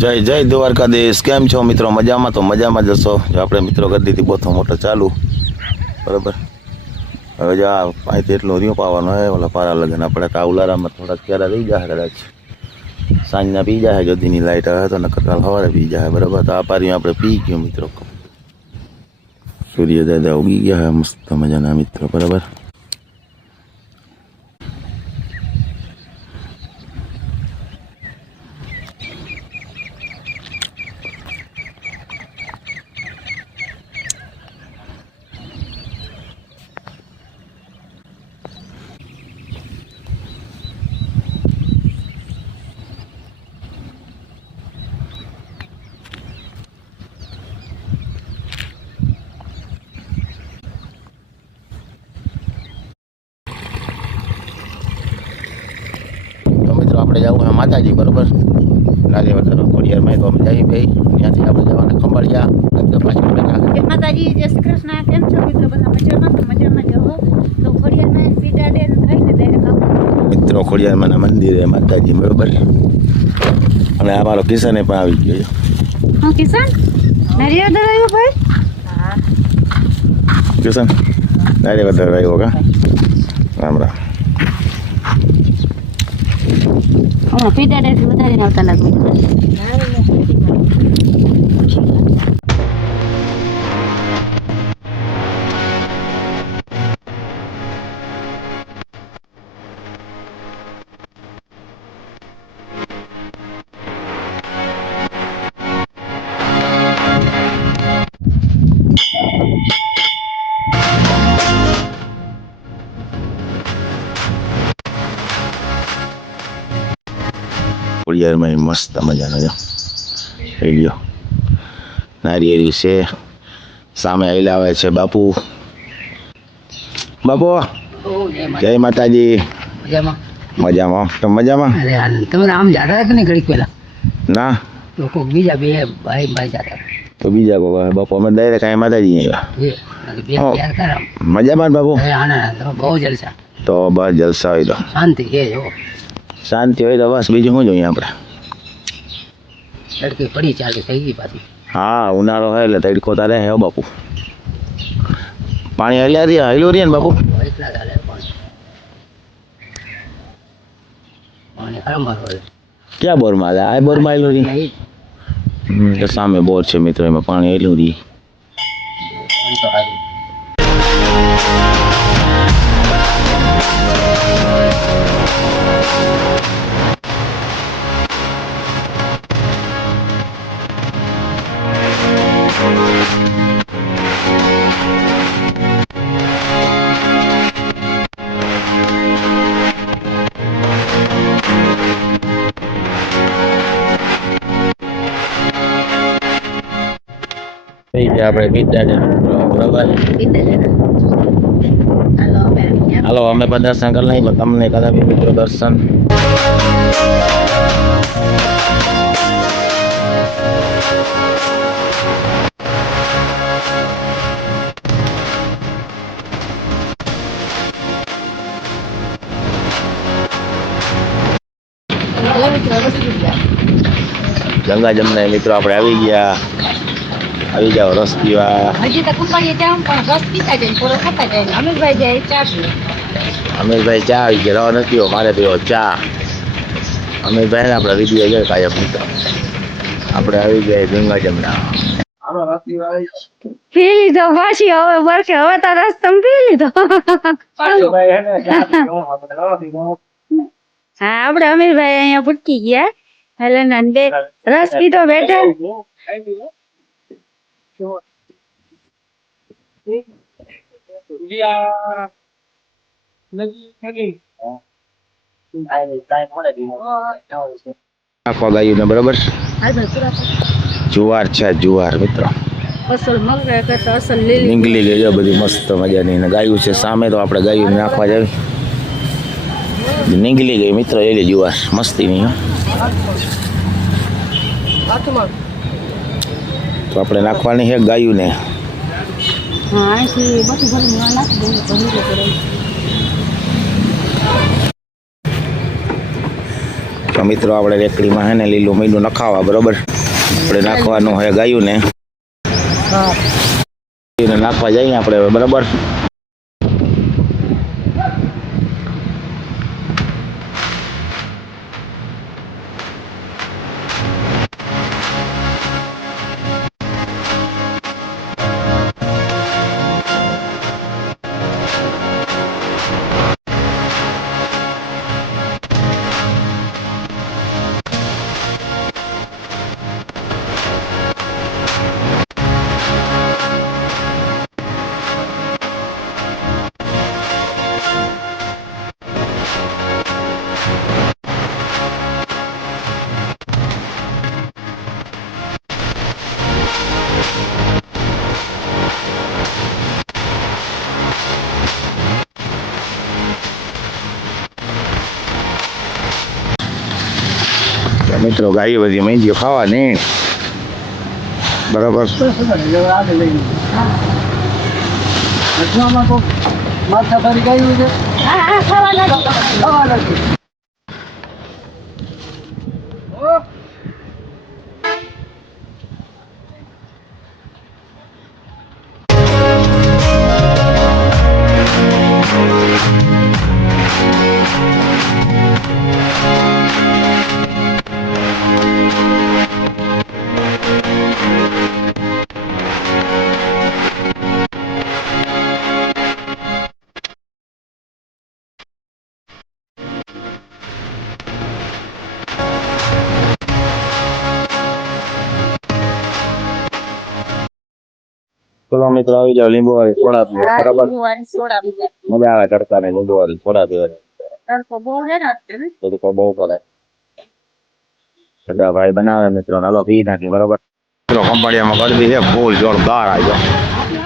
જય જય દ્વારકાધીશ. કેમ છો મિત્રો? મજામાં? તો મજામાં જશો. જો આપણે મિત્રો કરી દીધી બોથો મોટો ચાલુ, બરાબર. હવે જો આ અહીંથી એટલું રહ્યો પાવાનો હોય ઓલા પારા લગન. આપણે કાઉલારામાં થોડાક ક્યારે રહી જાય કદાચ, સાંજના પી જાય જદીની લાઈટ આવે તો નકર કાલ સવારે પી જાય, બરાબર. તો આ પારી આપણે પી ગયું મિત્રો. સૂર્ય દાદા ઉગી ગયા મસ્ત મજાના મિત્રો, બરાબર. આપણે જવું છે માતાજી, બરોબર. લાગે વધારે ખોડિયારમાં તો અમે જઈએ ભાઈ. ત્યાંથી આપણે જવાના ખંભાળિયા પાછળ બેઠા. માતાજી જય શ્રી કૃષ્ણ. કેમ છો મિત્રો? બધા મજામાં? તો મજામાં જવો તો ખોડિયારમાં પીડા ડેન થઈને ડાયરેક્ટ મિત્રો ખોડિયારમાંના મંદિરે માતાજી, બરોબર. અને આ મારો કિશન પણ આવી ગયો છે. હા કિશન, નારિયેળ આવ્યો ભાઈ. હા કિશન નારિયેળ આવ્યો કા? રામ રામ. હમણાં પીડા ડેન વધારીને આવતા લાગુ. ખોડિયારમાં મસ્ત મજાનો જો રેડિયો નારિયેળી છે. સામે હલાવે છે બાપુ. બાપુ જય માતાજી. મજામાં? મજામાં. તમે મજામાં? અરે તમે આમ જાતા હતા ને ઘડીક પહેલા? ના, લોકો બીજા બે ભાઈ જાતા તો બીજા કોઈ બાપુ અમે ડાયરેક્ટ કાંઈ માતાજી આવ્યા. મજામાં બાપુ? બહુ જલસા. તો બસ જલસા હોય તો શાંતિ છે. શાંતિ હોય તો બસ, બીજું શું જોઈએ આપણે. તડકી પડી ચાલુ થઈ ગઈ પાછી. હા, ઉનાળો હોય એટલે તડકો તારે હે બાપુ. પાણી હલ્યું રે ને બાપુ? એટલા ચાલે પાણી હરમર હોય. ક્યાં બોરમાં હાલે? આ બોરમાં આવેલું રે. તો સામે બોર છે મિત્રો, એમાં પાણી આવેલું રે. આપણે હાલો અમે પણ દર્શન કરી લઈએ, તમને કદાપી મિત્રો દર્શન. ગંગા જમના મિત્રો આપણે આવી ગયા. આવી જાઓ રસ પીવા. હજી તો કુંભાળીએ જાઉં પણ રસ પીતા જાય પૂરો થતા જાય. અમીરભાઈ જાય ચા પીવે. અમીરભાઈ ચા આવી ગયા. રવા નથી પીવો, મારે પીવો ચા. અમીરભાઈ ને આપણે વિડીયો જોઈએ કાયમ મિત્રો. આપણે આવી ગયા ગંગા જમના. પી લીધો પાછી હવે બરકે. હવે તો રસ તમે પી લીધો. હા, આપણે અમીરભાઈ અહીંયા ભૂટકી ગયા. હેલેન બે રસ પીધો બેઠા. નાખવા ગાયું ને, બરોબર. જુવાર છે, જુવાર મિત્રો. અસલ મગરા કરતા અસલ લીલી નીકળી ગઈ છે બધી મસ્ત મજાની. ને ગાયું છે સામે, તો આપણે ગાયું નાખવા જાય. નીકળી ગઈ મિત્રો એલી જુવાર મસ્તીની. તો આપણે નાખવાની છે ગાયું ને. હા, અહીંથી બધું ભરીને નાખી દઉં તો નીકળે પડે. તો મિત્રો આપણે રેકડીમાં હે ને લીલું મીંડું નખાવા બરોબર આપણે નાખવાનું હોય ગાયું ને એને નાખવા જઈએ આપણે હવે બરાબર મિત્રો ગાય બધી મહેંદીઓ ખાવાની બરાબર માથા ફરી ગયું છે હા હા ખાવાના ચલો મિત્રો આવી જાવ લીંબુ વાળી થોડા પીવા બરાબર સોડા પીવા. મજા આવે તડકા ને લીંબુ વાળી થોડા પીવાની તડકો બહુ છે ને અત્યારે. તડકો બહુ પડે બધા ભાઈ બનાવે મિત્રો નાલો પી નાખી બરાબર મિત્રો કંપાળિયામાં ગરબી છે ફૂલ જોરદાર આવ્યો